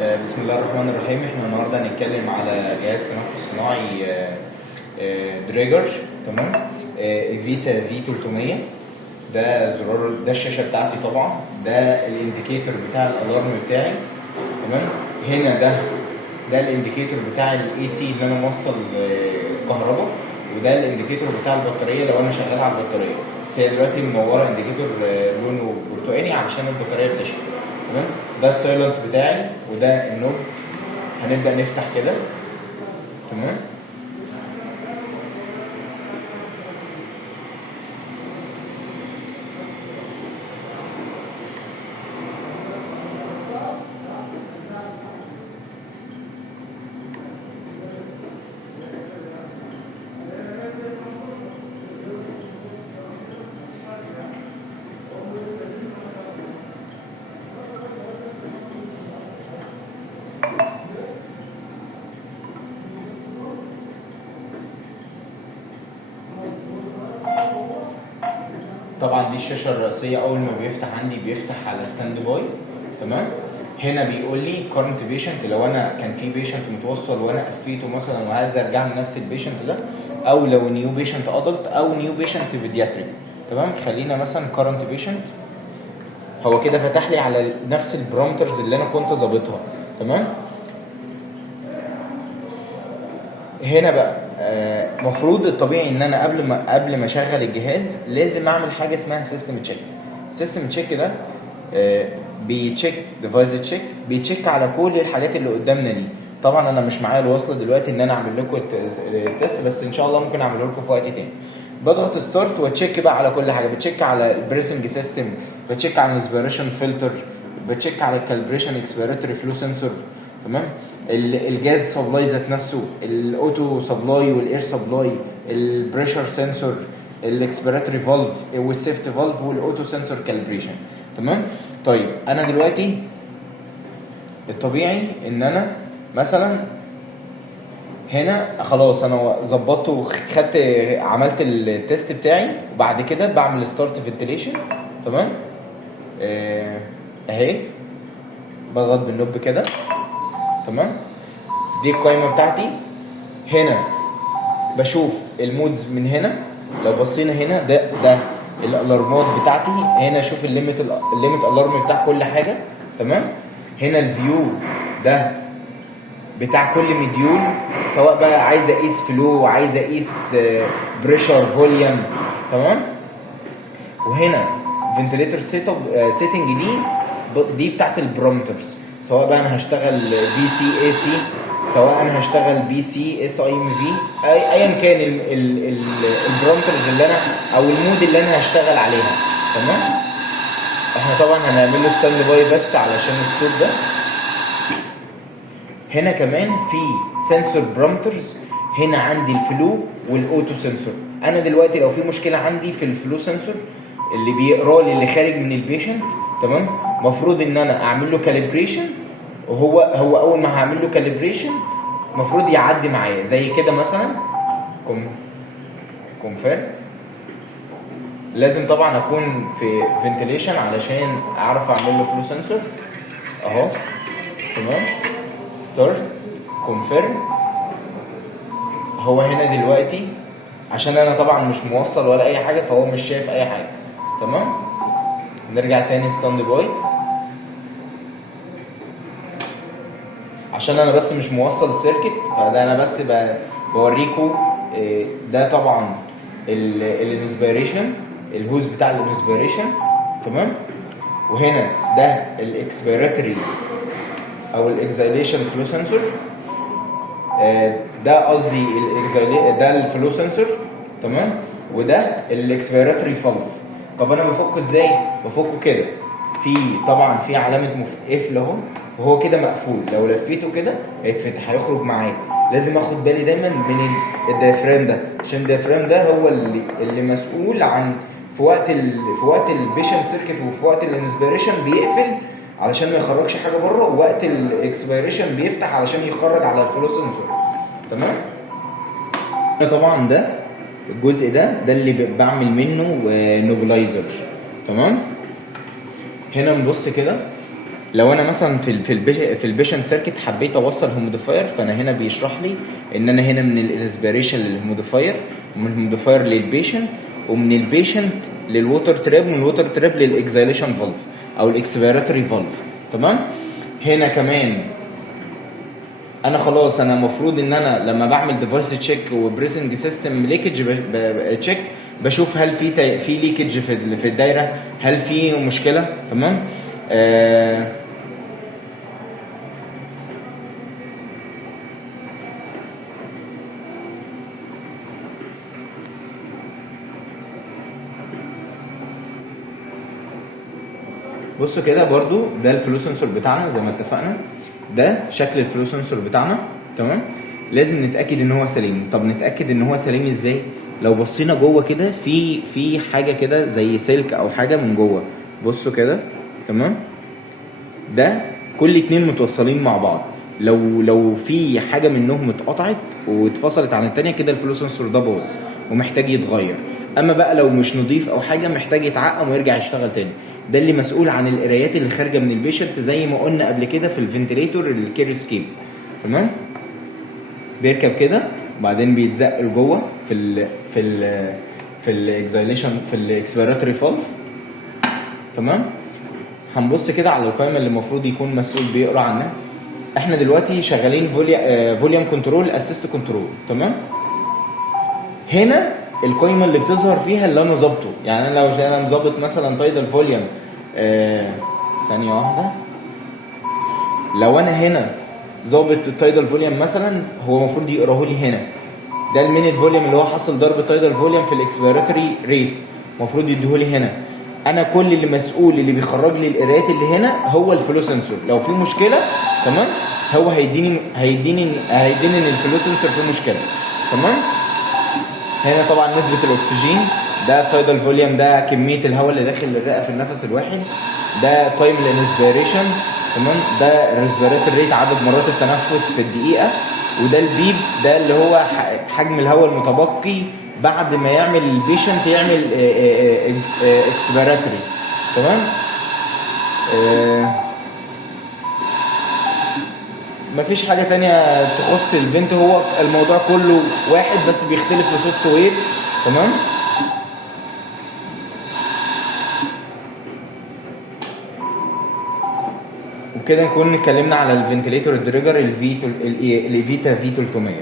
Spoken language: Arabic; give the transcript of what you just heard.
بسم الله الرحمن الرحيم. احنا النهارده هنتكلم على جهاز تنفس صناعي دريجر. تمام. فيتا في 300. ده زرار، ده الشاشه بتاعتي طبعا، ده الانديكيتور بتاع الالارم بتاعي. تمام. هنا ده الانديكيتور بتاع الاي سي اللي انا موصل كهرباء، وده الانديكيتور بتاع البطاريه لو انا شغال على البطاريه. بس هي دلوقتي منوره انديكيتور لونه برتقاني علشان البطاريه بتشحن. تمام. ده السايلنت بتاعي وده النوب. هنبدا نفتح كده. تمام. طبعا دي الشاشه الرئيسيه. اول ما بيفتح عندي بيفتح على ستاند باي. تمام. هنا بيقول لي كارنت بيشنت، لو انا كان في بيشنت متوصل وانا قفيته مثلا وعايز ارجع لنفس البيشنت ده، او لو نيو بيشنت ادلت او نيو بيشنت بيدياتريك. تمام. خلينا مثلا كارنت بيشنت. هو كده فتح لي على نفس البرامترز اللي انا كنت ظابطها. تمام. هنا بقى مفروض الطبيعي ان انا قبل ما اشغل الجهاز لازم اعمل حاجه اسمها سيستم تشيك. سيستم تشيك ده بيتشيك ديفايس تشيك، بيتشيك على كل الحاجات اللي قدامنا دي. طبعا انا مش معايا الوصله دلوقتي ان انا اعمل لكم التست، بس ان شاء الله ممكن اعمله لكم في وقت تاني. بضغط ستارت واتشيك بقى على كل حاجه. بتشيك على البريسنج سيستم، بتشيك على الانسبيريشن فلتر، بتشيك على الكالبريشن اكسبيراتوري فلو سنسور. تمام. الجاز سبلاي ذات نفسه، الاوتو سبلاي والاير سبلاي، البريشر سنسور، الاكسبيراتوري فالف والسيفت فالف والاوتو سنسور كالبريشن. تمام. طيب انا دلوقتي الطبيعي ان انا مثلا هنا خلاص انا ظبطته وخدت عملت التيست بتاعي، وبعد كده بعمل ستارت فنتيليشن. تمام. اهي بضغط بالنوب كده. تمام. دي القائمه بتاعتي. هنا بشوف المودز من هنا. لو بصينا هنا ده الالارمات بتاعتي. هنا اشوف الليميت الارم بتاع كل حاجه. تمام. هنا الفيو ده بتاع كل مديول، سواء بقى عايز اقيس فلو، عايز اقيس بريشر، فوليوم. تمام. وهنا فنتليتر سيتنج دي بتاعت البرومترز، سواء بقى انا هشتغل بي سي اي سي، سواء انا هشتغل بي سي اس اي ام في، ايا كان البرومترز اللي انا او المود اللي انا هشتغل عليها. تمام. احنا طبعا هنعمل له ستاند باي بس علشان الصوت ده. هنا كمان في سنسور برومترز. هنا عندي الفلو والاوتو سنسور. انا دلوقتي لو في مشكله عندي في الفلو سنسور اللي بيقرا لي اللي خارج من البيشنت، تمام، مفروض ان انا اعمل له كاليبريشن. وهو اول ما هعمل له كاليبريشن مفروض يعدي معايا زي كده مثلا كونفيرم. لازم طبعا اكون في فنتيليشن علشان اعرف اعمل له فلو سنسور اهو. تمام. ستارت كونفيرم. هو هنا دلوقتي عشان انا طبعا مش موصل ولا اي حاجه فهو مش شايف اي حاجه. تمام. نرجع تاني ستاند باي عشان انا بس مش موصل السيركت، فده انا بس بوريكم. ده طبعا الانسبيريشن، الهوز بتاع الانسبيريشن. تمام. وهنا ده الاكسبيراتوري او الاكزايليشن فلو سنسور. ده قصدي ده الفلو سنسور. تمام. وده الاكسبيراتوري فالف. طب انا بفكه ازاي؟ بفكه كده. طبعا في علامه قفل اهو، وهو كده مقفول. لو لفيته كده هيتفتح، هيخرج معايا. لازم اخد بالي دايما من الديافرام ده، عشان الديافرام ده هو اللي مسؤول عن في وقت البيشنت سيركت وفي وقت الانسبيريشن بيقفل علشان ما يخرجش حاجه بره، ووقت الاكسبيريشن بيفتح علشان يخرج على الفلو سنسور. تمام. طبعا ده الجزء ده اللي بعمل منه نوبلايزر. تمام. هنا نبص كده. لو انا مثلا في البيشنت سيركت حبيت اوصل هيوميديفاير، فانا هنا بيشرح لي ان انا هنا من الاسبيريشن للهيوميديفاير، ومن الهيوميديفاير للبيشنت، ومن البيشنت للووتر تراب، ومن الووتر تراب للاكزايليشن فالف او الاكسبيراتوري فالف. تمام. هنا كمان انا خلاص انا المفروض ان انا لما بعمل ديفايس تشيك وبريسنج سيستم ليكج تشيك بشوف هل في ليكج في الدايره، هل في مشكله. تمام. بصوا كده برضو ده الفلو سنسور بتاعنا زي ما اتفقنا، ده شكل الفلو سنسور بتاعنا. تمام. لازم نتاكد ان هو سليم. طب نتاكد ان هو سليم ازاي؟ لو بصينا جوه كده في حاجه كده زي سلك او حاجه من جوه، بصوا كده. تمام. ده كل اتنين متوصلين مع بعض، لو في حاجه منهم اتقطعت واتفصلت عن التانيه كده الفلو سنسور ده باظ ومحتاج يتغير. اما بقى لو مش نضيف او حاجه محتاج يتعقم ويرجع يشتغل تاني. ده اللي مسؤول عن القرايات اللي خارجه من البيشنت زي ما قلنا قبل كده في الفنتليتور الكير سكيب. تمام. بيركب كده وبعدين بيتزق لجوه في الاكزايليشن في الاكسبيراتوري فالف. تمام. هنبص كده على القائمه اللي المفروض يكون مسؤول بيقرا عنها. احنا دلوقتي شغالين فوليوم كنترول اسيست كنترول. تمام. هنا القائمه اللي بتظهر فيها اللي انا ظابطه، يعني انا لو انا مظبط مثلا تايدال فوليوم ثانيه واحده، لو انا هنا ظابط التايدال فوليوم مثلا هو المفروض يقراه لي هنا. ده المينيت فوليوم اللي هو حاصل ضرب تايدال فوليوم في الاكسبيراتوري ريت، المفروض يديه لي هنا. انا كل اللي مسؤول اللي بيخرج لي القرايات اللي هنا هو الفلو سنسور. لو في مشكله تمام هو هيديني ان الفلو سنسور فيه مشكله. تمام. هنا طبعا نسبه الاكسجين، ده التايدال فوليوم، ده كميه الهواء اللي داخل الرئه في النفس الواحد، ده تايم الانسبيريشن. تمام. ده الريسبيراتوري ريت، عدد مرات التنفس في الدقيقه. وده البيب، ده اللي هو حجم الهواء المتبقي بعد ما يعمل البيشنت يعمل اكسبيراتوري. تمام. مفيش حاجه تانية تخص الفنت، هو الموضوع كله واحد بس بيختلف في سوفت وير. تمام. وكده نكون اتكلمنا على الفنتليتور الدريجر الفيتا في 300.